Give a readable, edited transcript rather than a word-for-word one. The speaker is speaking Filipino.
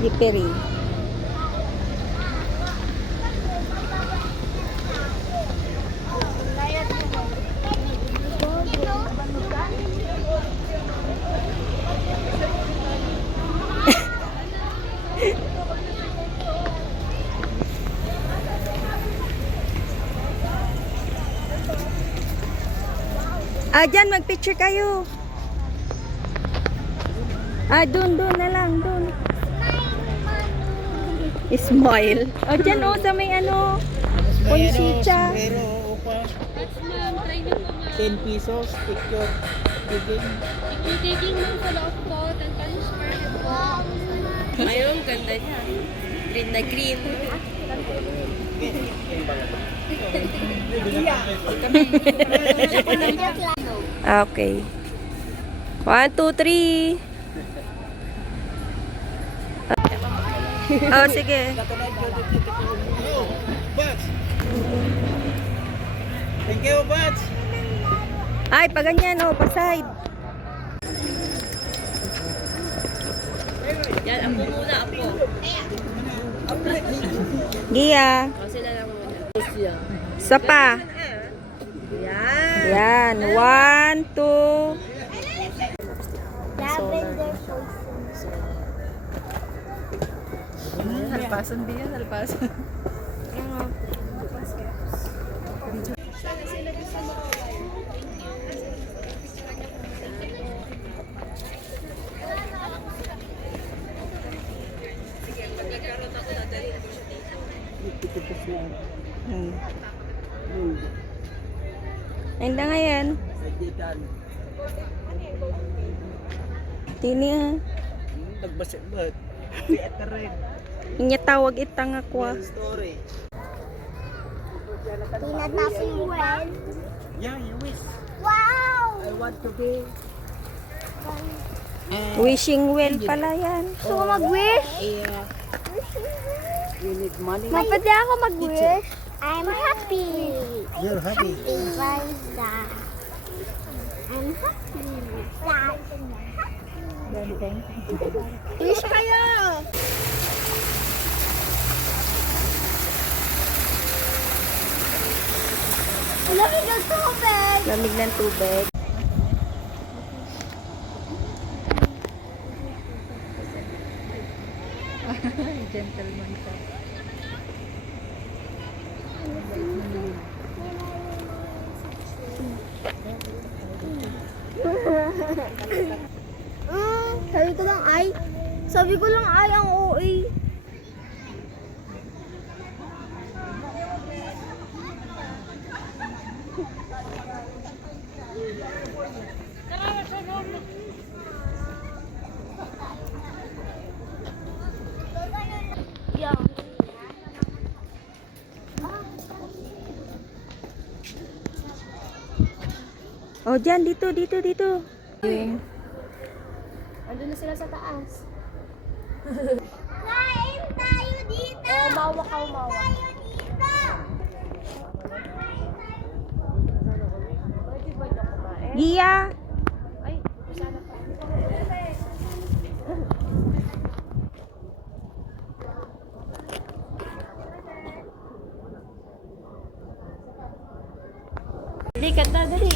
Giperi. Dyan, mag-picture kayo. Dun na lang, dun. Smile. Dyan, sa may ano, Conchita. 10 pesos, picture. Taking mo sa loob po, 10 pesos per head po. Ayun, ganda niya. Green na green. Okay. 1, 2, 3. Sige. Thank you, Bats. Ay, pa ganyan, pa-side. Yan, ako muna, ako. Gia. Sila lang muna. Isa pa. Yan. 1, 2. Halpasan din yan, halpasan. Ayun na nga yan. Tini Nagbasit-bat. Theater rin. Inya tawag itang akwa. Story. Tinatapin well. Yeah, you wish. Wow! I want to be. Wishing well pala yan. Gusto ko mag-wish? Yeah. You need money. Pwede ako mag-wish? I'm happy. You're happy. Why is that? I'm happy. That. Wish kayo! Lamig ng tubig! Lamig ng tubig. Gentleman ka. Sabi ko lang ay ang OA. Yeah. Dyan, dito. Andun na sila sa taas. Kain tayo dito! Umawa ka, umawa. Tayo dito! Pwede ba na kumain? Gia. Ay, sana pa. Dali, kanta, dali.